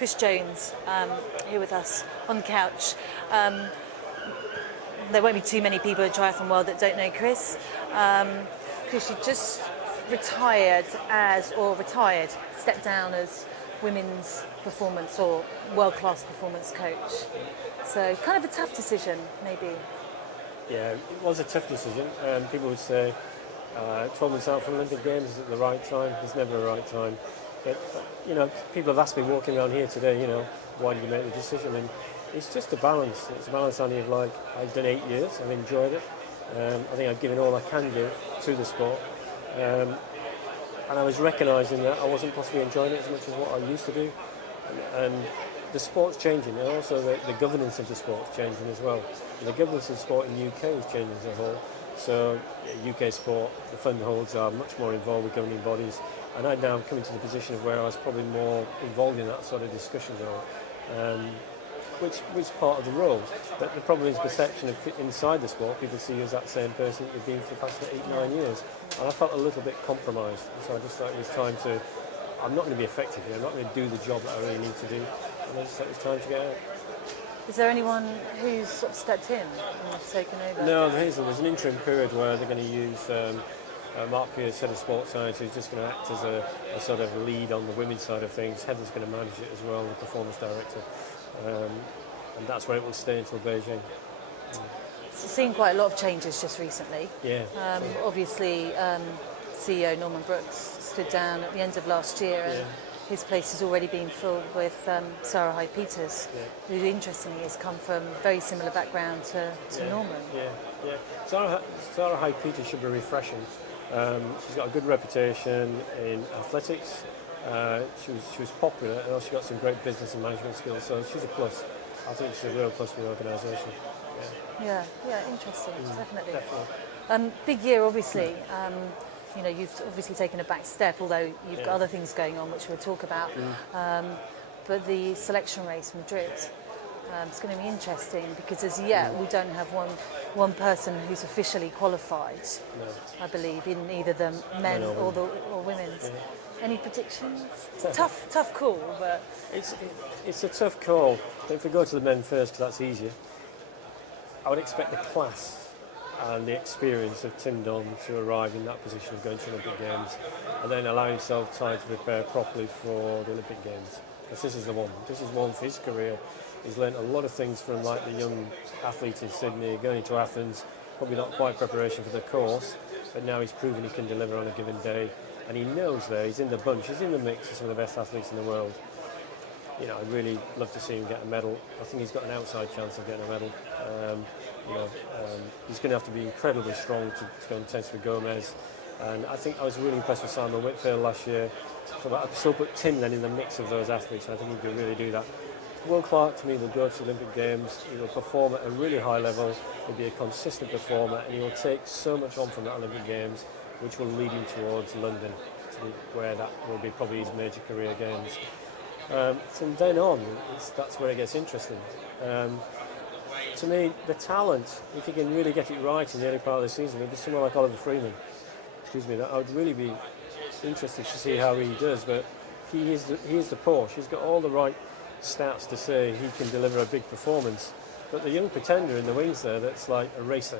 Chris Jones here with us on the couch. There won't be too many people in triathlon world that don't know Chris. Chris, you just stepped down as women's performance or world-class performance coach. So kind of a tough decision, maybe. Yeah, it was a tough decision. People would say 12 months out from Olympic Games is at the right time. There's never a right time. But you know, people have asked me walking around here today, you know, why did you make the decision? And it's just a balance. It's a balance only of like, I've done 8 years, I've enjoyed it. I think I've given all I can give to the sport. And I was recognising that I wasn't possibly enjoying it as much as what I used to do. And the sport's changing, and also the governance of the sport's changing as well. And the governance of the sport in the UK is changing as a whole. So UK sport, the fund holds are much more involved with governing bodies. And I'd now come into the position of where I was probably more involved in that sort of discussion role, which was part of the role. But the problem is perception of inside the sport. People see you as that same person that you've been for the past 8-9 years. And I felt a little bit compromised. So I just thought it was time to, I'm not going to be effective here, I'm not going to do the job that I really need to do. And I just thought it was time to get out. Is there anyone who's sort of stepped in and taken over? No, there isn't. There's an interim period where they're going to use Mark Pierce, head of sports science, who's just going to act as a sort of lead on the women's side of things. Heather's going to manage it as well, the performance director. And that's where it will stay until Beijing. It's seen quite a lot of changes just recently. Yeah. Obviously, CEO Norman Brooks stood down at the end of last year, and his place has already been filled with Sarah Hyde-Peters, who interestingly has come from a very similar background to Norman. Yeah. Sarah Hyde-Peters should be refreshing. She's got a good reputation in athletics. She was popular, and also got some great business and management skills. So she's a plus. I think she's a real plus for the organisation. Yeah, interesting, definitely. Big year, obviously. You know, you've obviously taken a back step, although you've got other things going on, which we'll talk about. But the selection race, Madrid, it's going to be interesting because as yet we don't have one person who's officially qualified. I believe in either the men or women's. Yeah. Any predictions? It's a tough call, but it's a tough call. But if we go to the men first, because that's easier, I would expect the class and the experience of Tim Don to arrive in that position of going to Olympic Games and then allow himself time to prepare properly for the Olympic Games. Because this is the one. This is one for his career. He's learnt a lot of things from like the young athlete in Sydney, going into Athens, probably not quite preparation for the course, but now he's proven he can deliver on a given day. And he knows there, he's in the bunch, he's in the mix of some of the best athletes in the world. You know, I'd really love to see him get a medal. I think he's got an outside chance of getting a medal. He's going to have to be incredibly strong to go and test with Gomez. And I think I was really impressed with Simon Whitfield last year. So I'd still put Tim then in the mix of those athletes. I think he could really do that. Will Clark, to me, will go to the Olympic Games. He will perform at a really high level. He'll be a consistent performer, and he will take so much on from the Olympic Games, which will lead him towards London, where that will be probably his major career games. From then on, that's where it gets interesting. To me, the talent, if he can really get it right in the early part of the season, it'll be someone like Oliver Freeman. That I would really be interested to see how he does. But he is the Porsche. He's got all the right stats to say he can deliver a big performance. But the young pretender in the wings there, that's like a racer,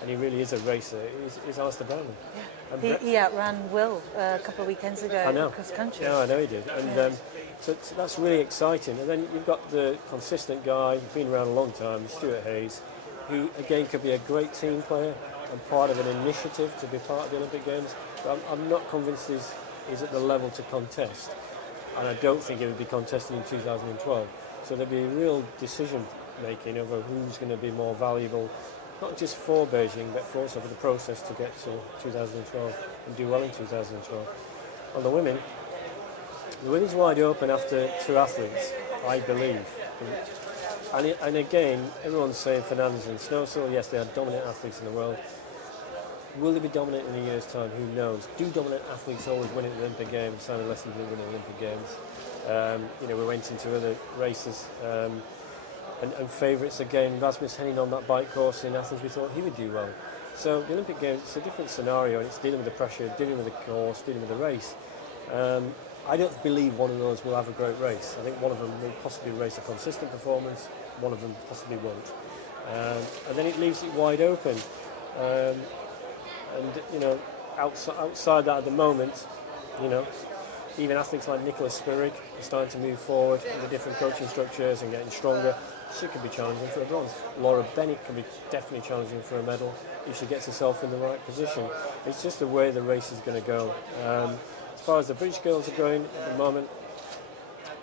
and he really is a racer, is Alistair Brownlee. Yeah. He outran Will a couple of weekends ago across country. Yeah, I know he did. And so that's really exciting. And then you've got the consistent guy, been around a long time, Stuart Hayes, who again could be a great team player and part of an initiative to be part of the Olympic Games. But I'm not convinced he's at the level to contest. And I don't think he would be contesting in 2012. So there'll be real decision making over who's going to be more valuable, not just for Beijing, but also for the process to get to 2012 and do well in 2012. On the women's wide open after two athletes, I believe. And again, everyone's saying Fernandez and Snowsill, yes, they are dominant athletes in the world. Will they be dominant in a year's time? Who knows? Do dominant athletes always win at the Olympic Games? Simon Leslie did win at the Olympic Games. We went into other races and favourites again. Rasmus Henning on that bike course in Athens, we thought he would do well. So the Olympic Games, it's a different scenario, and it's dealing with the pressure, dealing with the course, dealing with the race. I don't believe one of those will have a great race. I think one of them will possibly race a consistent performance, one of them possibly won't. And then it leaves it wide open. And, you know, outside that at the moment, you know, even athletes like Nicholas Spirig are starting to move forward in the different coaching structures and getting stronger. She could be challenging for a bronze. Laura Bennett can be definitely challenging for a medal if she gets herself in the right position. It's just the way the race is going to go. As far as the British girls are going at the moment,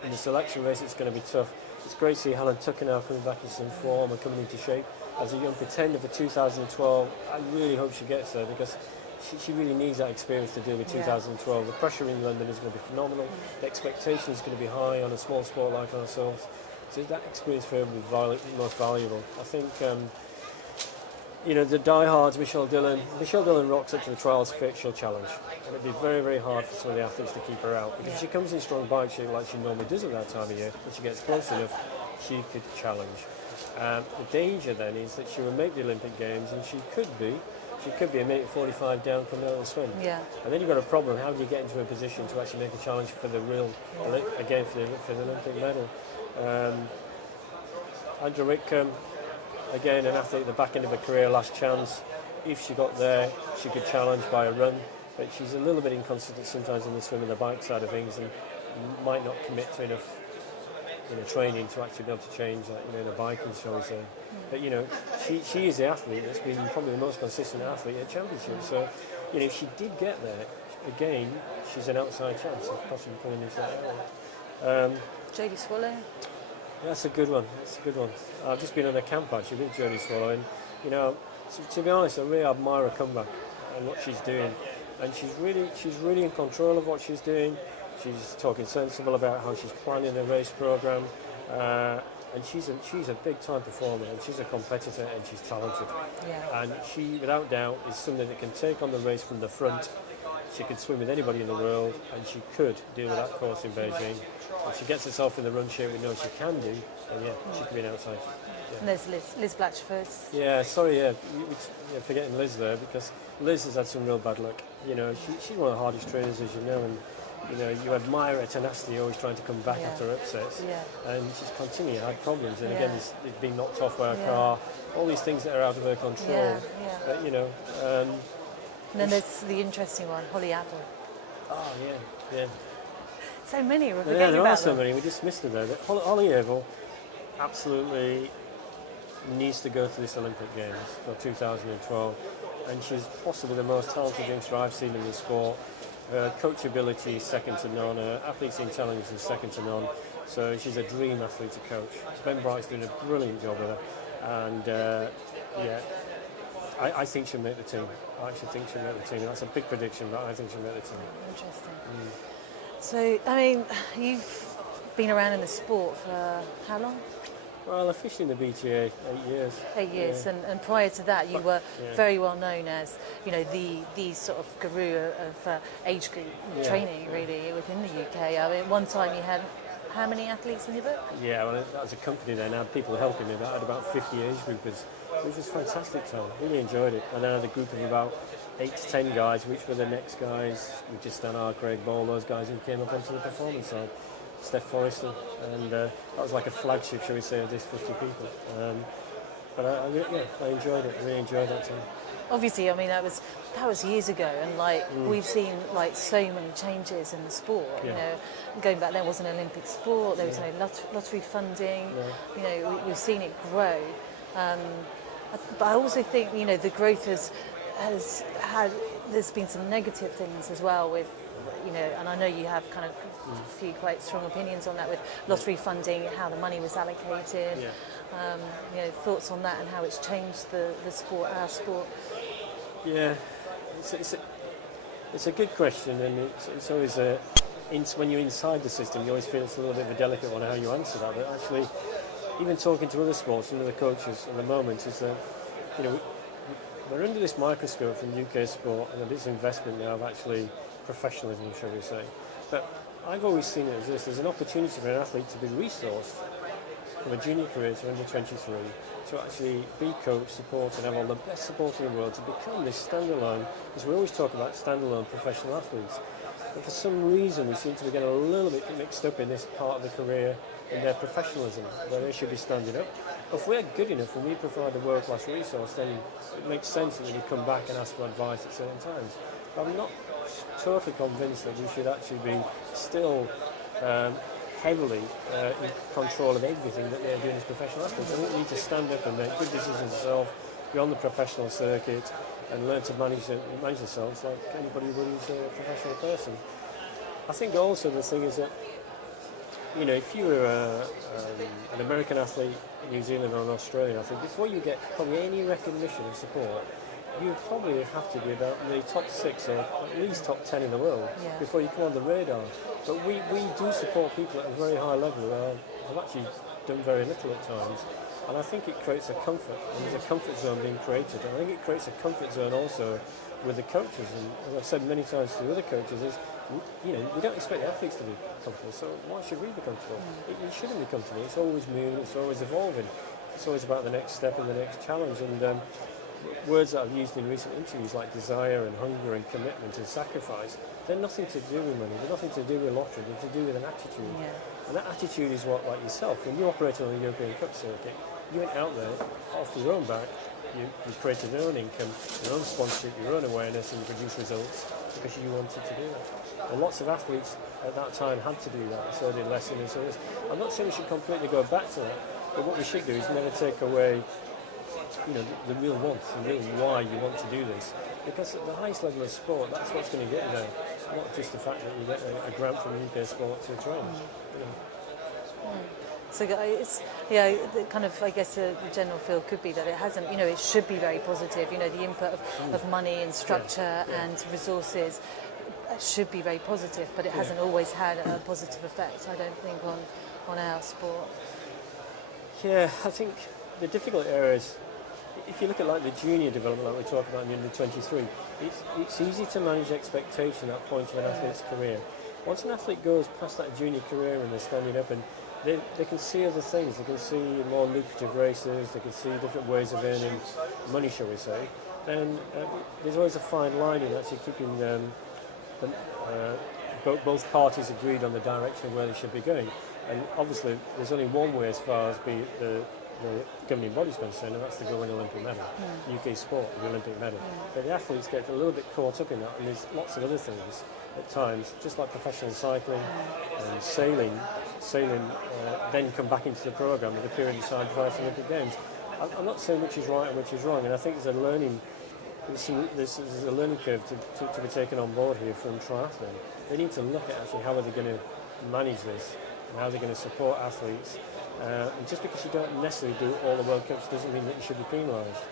in the selection race, it's going to be tough. It's great to see Helen Tucker now coming back in some form and coming into shape. As a young pretender for 2012, I really hope she gets there, because she really needs that experience to deal with 2012. The pressure in London is going to be phenomenal. The expectation is going to be high on a small sport like ourselves. So that experience for her will be most valuable. I think, you know, the diehards, Michelle Dillon rocks up to the trials fit, she'll challenge. And it'll be very, very hard for some of the athletes to keep her out. Because if she comes in strong bike shape like she normally does at that time of year, when she gets close enough, she could challenge. The danger then is that she will make the Olympic Games, and she could be a minute 45 down coming out of the swim. Yeah. And then you've got a problem. How do you get into a position to actually make a challenge for the real, again, for the Olympic medal? Andrew Whitcomb, again, an athlete at the back end of her career, last chance. If she got there, she could challenge by a run, but she's a little bit inconsistent sometimes in the swim and the bike side of things, and might not commit to enough, you know, training to actually be able to change that, you know, the biking, shall we say. But, you know, she is the athlete that's been probably the most consistent athlete at championships. So, you know, if she did get there, again, she's an outside chance of possibly pulling into that area. Jodie Swallow? That's a good one. I've just been on a camp actually with Jodie Swallow, and, you know, to be honest, I really admire her comeback and what she's doing. And she's really in control of what she's doing. She's talking sensible about how she's planning the race program, and she's a big time performer, and she's a competitor, and she's talented. Yeah. And she, without doubt, is somebody that can take on the race from the front. She could swim with anybody in the world, and she could deal with that course in Beijing. If she gets herself in the run shape we know she can do, then she could be an outside. Yeah. And there's Liz Blatchford. Yeah, sorry, you're forgetting Liz there, because Liz has had some real bad luck. You know, she's one of the hardest trainers, as you know, and you know, you admire her tenacity, always trying to come back after upsets, and she's continually had problems. And again, it's being knocked off by a car, all these things that are out of her control. But you know, and then there's the interesting one, Holly Apple. Oh yeah. So many. We're Yeah, there are so many. We just missed them there. Holly Apple absolutely needs to go to this Olympic Games for 2012, and she's possibly the most talented youngster I've seen in the sport. Her coachability is second to none. Her athlete's intelligence is second to none. So she's a dream athlete to coach. Ben Bright's doing a brilliant job with her, and I think she'll make the team. I actually think she'll make the team. That's a big prediction, but I think she'll make the team. Interesting. So, I mean, you've been around in the sport for how long? Well, officially in the BTA, 8 years. 8 years, and prior to that, you were very well known as, you know, the sort of guru of age group training, really, within the UK. I mean, one time you had how many athletes in your book? Yeah, well, that was a company then. I had people helping me. I had about 50 age groupers. It was fantastic time. Really enjoyed it. And then I had a group of about 8 to 10 guys, which were the next guys. We just done our Craig Ball, those guys who came up onto the performance side. Steph Forrester, and that was like a flagship, shall we say, of this 50 people. But I enjoyed it. Really enjoyed that time. Obviously, I mean that was years ago, and like we've seen like so many changes in the sport. You know, going back then wasn't an Olympic sport. There was no lottery funding. You know, we've seen it grow. But I also think, you know, the growth has had. There's been some negative things as well with, you know, and I know you have kind of a few quite strong opinions on that with lottery funding, how the money was allocated. You know, thoughts on that and how it's changed the sport, our sport. Yeah, it's a good question, and it's always when you're inside the system, you always feel it's a little bit of a delicate one how you answer that. But actually, even talking to other sports and other coaches at the moment, is that, you know, we're under this microscope from UK sport, and this investment now of actually professionalism, shall we say. But I've always seen it as this: there's an opportunity for an athlete to be resourced from a junior career to under 23, to actually be coached, supported, have all the best support in the world to become this standalone, because we always talk about standalone professional athletes. But for some reason, we seem to be getting a little bit mixed up in this part of the career in their professionalism, where they should be standing up. If we're good enough and we provide a world-class resource, then it makes sense that we come back and ask for advice at certain times. But I'm not totally convinced that we should actually be still heavily in control of everything that they're doing as professional athletes. I think we need to stand up and make good decisions themselves beyond the professional circuit and learn to manage themselves like anybody who's a professional person. I think also the thing is that, you know, if you were an American athlete, New Zealand or an Australian athlete, before you get probably any recognition and support, you probably have to be about the top 6 or at least top 10 in the world before you come on the radar. But we do support people at a very high level who have actually done very little at times. And I think it creates a comfort, and there's a comfort zone being created. And I think it creates a comfort zone also with the coaches. And as I've said many times to the other coaches, is, you know, we don't expect the athletes to be comfortable, so why should we be comfortable? It shouldn't be comfortable. It's always new, it's always evolving. It's always about the next step and the next challenge. And words that I've used in recent interviews like desire and hunger and commitment and sacrifice, they're nothing to do with money, they're nothing to do with lottery, they're to do with an attitude. And that attitude is what, like yourself, when you operated on the European Cup circuit, you went out there off your own back, you created your own income, your own sponsorship, your own awareness, and you produced results because you wanted to do that. And lots of athletes at that time had to do that, so did Leslie and so on. I'm not saying we should completely go back to that, but what we should do is never take away, you know, the real want, the real why you want to do this. Because at the highest level of sport, that's what's going to get you there. Not just the fact that you get a grant from UK Sport to train. You know. So it's, the kind of, I guess the general feel could be that it hasn't, you know, it should be very positive. You know, the input of money and structure and resources should be very positive, but it hasn't always had a positive effect, I don't think, on our sport. Yeah, I think the difficult areas, if you look at like the junior development like we talk about in the under 23, it's easy to manage expectation at that point of an athlete's career. Once an athlete goes past that junior career and they're standing up and they can see other things, they can see more lucrative races, they can see different ways of earning money, shall we say, then there's always a fine line in actually keeping both parties agreed on the direction of where they should be going. And obviously there's only one way as far as the governing body's concerned, and that's to go win Olympic medal. UK sport, the Olympic medal. But the athletes get a little bit caught up in that, and there's lots of other things at times, just like professional cycling and sailing, then come back into the programme with a period of time prior to Olympic Games. I'm not saying which is right and which is wrong, and I think there's a learning curve to be taken on board here from triathlon. They need to look at actually how are they going to manage this, and how they're going to support athletes. And just because you don't necessarily do all the World Cups doesn't mean that you should be penalised.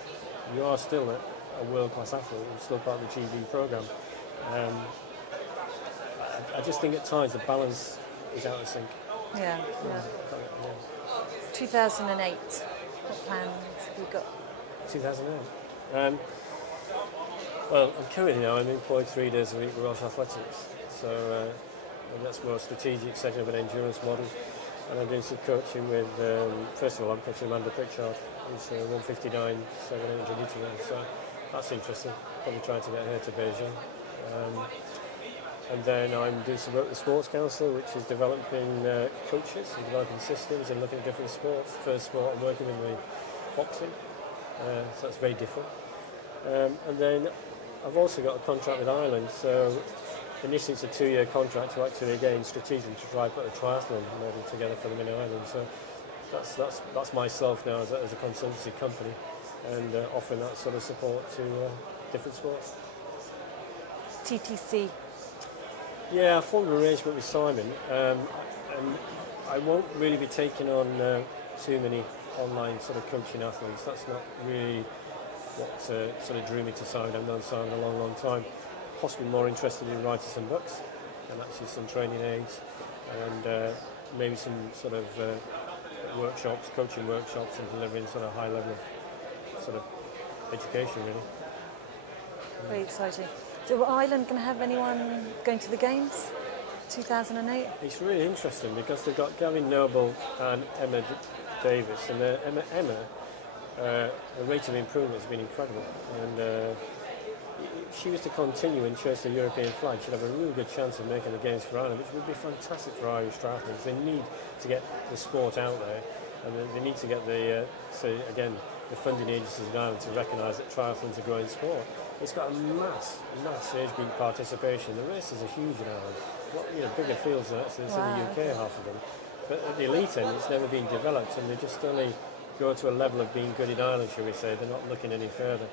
You are still a world-class athlete, you're still part of the GB programme. I just think at times the balance is out of sync. 2008, what plans have you got? 2008? Well, I'm currently now, I'm employed 3 days a week with Welsh Athletics. So that's more strategic, setting up an endurance model. And I'm doing some coaching with, first of all, I'm coaching Amanda Pritchard, who's 159, 700 metre race. So that's interesting. Probably trying to get her to Beijing. And then I'm doing some work with the Sports Council, which is developing coaches and developing systems and looking at different sports. First sport, I'm working with boxing, so that's very different. And then I've also got a contract with Ireland, so initially it's a 2-year contract to actually, again, strategically to try and put a triathlon model together for them in Ireland. So that's myself now as a consultancy company, and offering that sort of support to different sports. TTC. Yeah, I formed an arrangement with Simon, and I won't really be taking on too many online sort of coaching athletes. That's not really what sort of drew me to Simon. I've known Simon a long, long time. Possibly more interested in writing some books and actually some training aids, and maybe some sort of workshops, coaching workshops, and delivering sort of high level of sort of education, really. Very exciting. So are Ireland going to have anyone going to the Games 2008? It's really interesting because they've got Gavin Noble and Emma Davis, and Emma the rate of improvement has been incredible, and if she was to continue and chase the European flag, she'd have a really good chance of making the games for Ireland, which would be fantastic for Irish triathletes. They need to get the sport out there, and they need to get the funding agencies in Ireland to recognise that triathlon's a growing sport. It's got a mass age group participation. The races are huge in Ireland. Bigger fields than in the UK, half of them. But at the elite end, it's never been developed, and they just only go to a level of being good in Ireland, shall we say. They're not looking any further.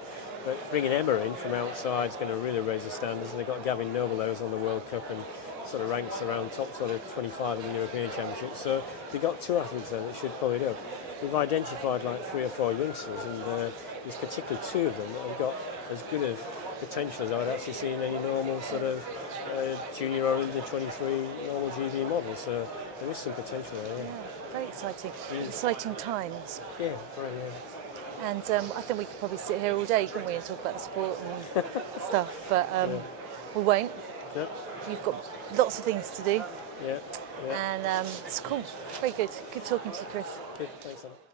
But bringing Emma in from outside is going to really raise the standards. And they've got Gavin Noble there who's on the World Cup and sort of ranks around top sort of 25 in the European Championship. So they've got two athletes there that should pull it up. We've identified like 3 or 4 youngsters, and there's particularly 2 of them that have got as good of potential as I would actually see in any normal sort of junior or under 23 normal GB model. So there is some potential there. Yeah. Very exciting. Exciting times. Yeah, very, yeah. And I think we could probably sit here all day, couldn't we, and talk about the sport and stuff, but we won't. Yep. You've got lots of things to do. Yeah. And it's cool. Very good. Good talking to you, Chris. Good. Thanks a lot.